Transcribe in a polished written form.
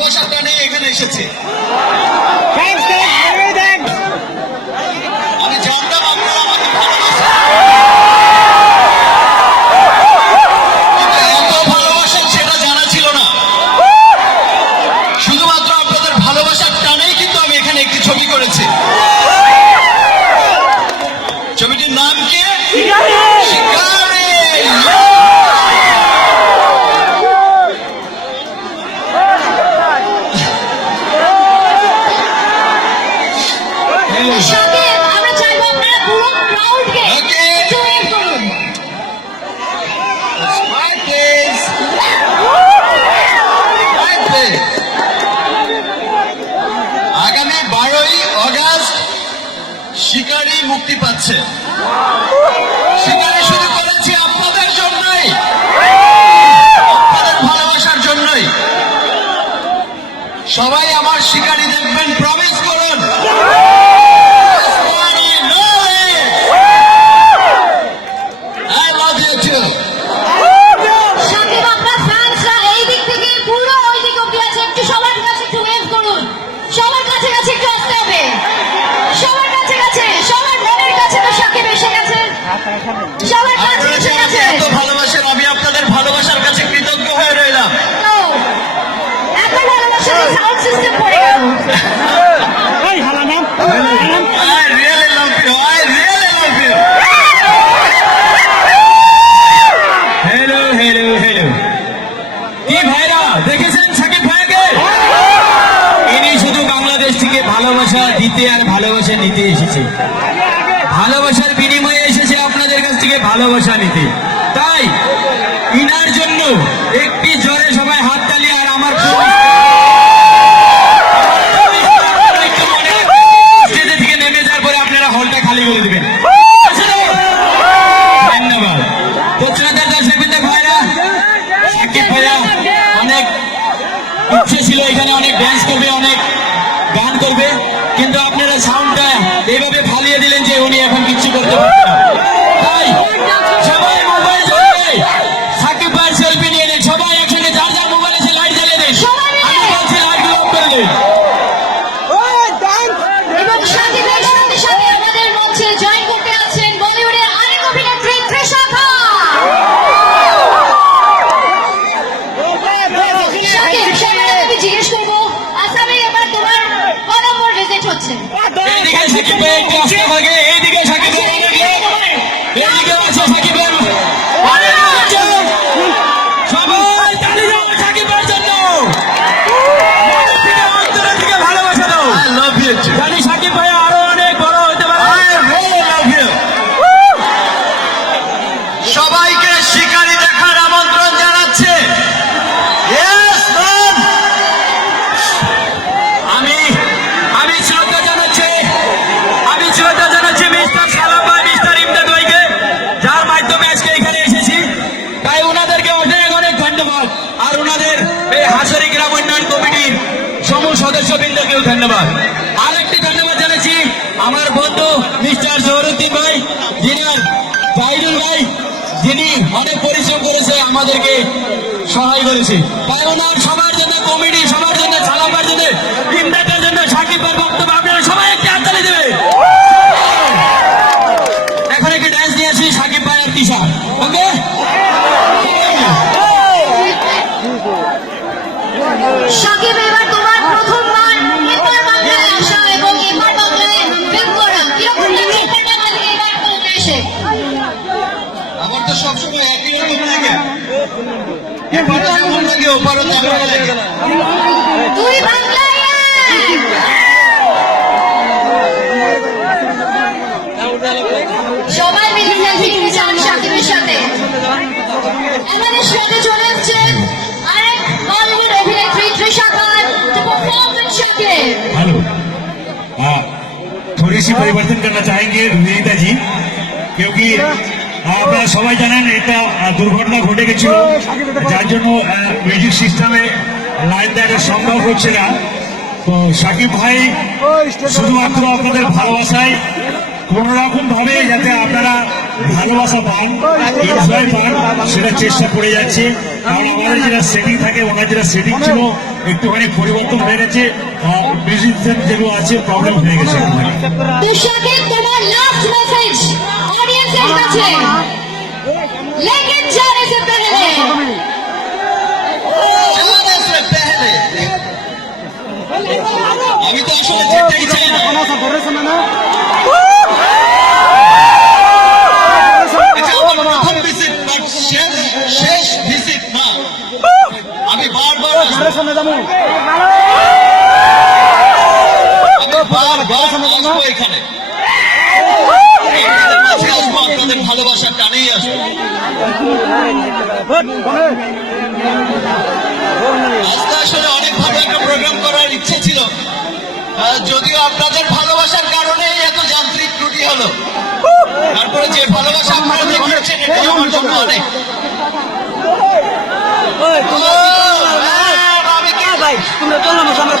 ভালোবাসার টানে এখানে এসেছে। আমি জানতাম আপনারা আমাকে ভালোবাসেন, এত ভালোবাসেন সেটা জানা ছিল না। শুধুমাত্র আপনাদের ভালোবাসার টানেই কিন্তু আমি এখানে একটি ছবি করেছি। ছবিটির নাম কি? শিকারি। আমরা চাইবো আপনারা পুরো ক্রাউডকে একটু ওয়েভ করুন। আগামী 12ই আগস্ট শিকারি মুক্তি পাচ্ছে। শিকারি শুরু করেছি আপনাদের জন্যই, আপনাদের ভালোবাসার জন্যই। সবাই আমার শিকারি দেখবেন, প্রমিস করুন। I love you too. Shakib আপনার ফ্যান্সরা এই দিক থেকে পুরো ওই দিক অব্দি আছে, একটু সবার কাছে একটু ওয়েভ করুন। সবার কাছে কাছে একটু আসতে হবে, সবার কাছে কাছে, সবার মনের কাছে তো সাকিব এসে গেছে, সবার কাছে আপনারা এসে যে আমাকে গেছে। এত ভালোবাসেন, আমি আপনাদের ভালোবাসার কাছে কৃতজ্ঞ হয়ে রইলাম। তো এত ভালোবাসার সাউন্ড সিস্টেম পড়ে গেল। I really love you. I really love you. Hello hello hello, কি ভাইরা দেখেছেন সাকিব ভাইকে? ইনি শুধু বাংলাদেশ থেকে ভালোবাসা দিতে আর ভালোবাসা নিতে এসেছে, ভালোবাসার বিনিময়ে এসেছে আপনাদের কাছ থেকে ভালোবাসা নিতে। তাই ইনার জন্য একটি জোরে সবাই হাত তালি। আর আমার স্টেজে থেকে নেমে যাওয়ার পরে আপনারা হলটা খালি করে দেবেন। ধন্যবাদ। তো শ্রোতা দর্শকবৃন্দ ভাইরা, সাকিব ভাইয়া অনেক ইচ্ছে ছিল এখানে অনেক ড্যান্স করবে, অনেক গান করবে, কিন্তু আপনারা সাউন্ডটা এইভাবে ফালিয়ে দিলেন যে উনি এখন কিচ্ছু করতে পারবেন না। তাই সবাই মোবাইল জ্বালিয়ে সাকিব ভাইয়ের সেলফি নিয়ে নেন। সবাই একসঙ্গে যার যার মোবাইল আছে লাইট জ্বালিয়ে দেন। আমি বলছি লাইটগুলো অফ করে দেন। এবং সাকিবের সাথে সাথে আমাদের মঞ্চে জয়েন করতে আছেন বলিউডের আরেক অভিনেত্রী তৃষা খান। সাকিব, সবার আগে আমি জিজ্ঞেস করবো, আসামে এবার তোমার ক নম্বর ভিজিট হচ্ছে? এইদিকে সাকিব ভাই একটু আসতে পারে, এইদিকে সাকিব ভাই, এইদিকে আছে সাকিব ভাই। সবাই তালি দাও সাকিব ভাইয়ের জন্য। মনের থেকে অন্তরের থেকে ভালোবাসা দাও। I love you too. জানি সাকিব ভাই আরো অনেক বড় হতে পারে। I really love you. সবাইকে শিকারি দেখার আমন্ত্রণ জানাচ্ছে। Yes, man. আমি শ্রদ্ধা জানাচ্ছি মিস্টার সালাম ভাই, মিস্টার ইমদাদ ভাইকে, যার মাধ্যমে আজকে এখানে এসেছি। তাই ওনাদেরকে অনেক অনেক ধন্যবাদ। আর ওনাদের এই হাসরি গ্রাম উন্নয়ন কমিটির সমূহ সদস্যবৃন্দকেও ধন্যবাদ। আরেকটি ধন্যবাদ জানাচ্ছি আমার বন্ধু মিস্টার জহরুদ্দিন ভাই, জাহিদুল ভাই, যিনি অনেক পরিশ্রম করেছে, আমাদেরকে সহায় করেছে। তাই ওনার সবার জন্য কমিটি, সবার জন্য সালাম ভাইয়ের জন্য, ইমদাদের জন্য, সাকিব ভাইয়ের বক্তব্য আপনারা সবাই একটি হাততালি দেবে। এখন একটি ডান্স নিয়ে আসি সাকিব ভাই আর তিশা। ওকে, সাকিব, এবার তোমার প্রথমবার এপার বাংলায় আসা এবং এপার বাংলায় ফিল্ম করা, কিরকম লাগছে এপার বাংলা থেকে এবার বাংলায় এসে? আমার তো সবসময় একই রকম লাগে, এপারও যেমন লাগে ওপারও তেমন লাগে। দুই বাংলায় এক। সবাই মিলে সেলফি নিতে চান সাকিবের সাথে। আমাদের সাথে চলে আসছেন আরেক বলিউড অভিনেত্রী Trisha Khan to perform with Shakib. Hello, थोड़ी सी परिवर्तन करना चाहेंगे विनीता जी, क्योंकि আপনারা সবাই জানেন একটা দুর্ঘটনা ঘটে গেছিল, যার জন্য মিউজিক সিস্টেমে লাইন দেওয়া সম্ভব হচ্ছে না। তো সাকিব ভাই শুধুমাত্র আপনাদের ভালোবাসায় কোন রকম ভাবে যাতে আপনারা ভালোবাসা পান, এনজয় পান, সেটা চেষ্টা করে যাচ্ছে। কারণ আমাদের যেটা সেটিং থাকে, ওনার যেটা সেটিং ছিল একটুখানি পরিবর্তন হয়ে গেছে, মিউজিশিয়ান যেগুলো আছে প্রবলেম হয়ে গেছে একটুখানি। তো শাকিব, তোমার লাস্ট মেসেজ অডিয়েন্সের কাছে, लेकिन जाने से पहले जाने से पहले আমি তো আসলে যেতেই চাই না। এটা আমার প্রথম ভিজিট, বাট শেষ ভিজিট না। আমি বারবার আসবো, আসবো এখানে, আপনাদের মাঝে আসবো, আপনাদের ভালোবাসার টানেই আসবো। আজকে আসলে অনেক ভালো একটা প্রোগ্রাম করার ইচ্ছে ছিল, যদিও আপনাদের ভালোবাসার কারণে এত যান্ত্রিক ত্রুটি হলো। তারপরে যে ভালোবাসা আপনারা দেখিয়েছেন এটাই আমার জন্য অনেক। আমি কি ভাই, তোমরা চলো না, আমরা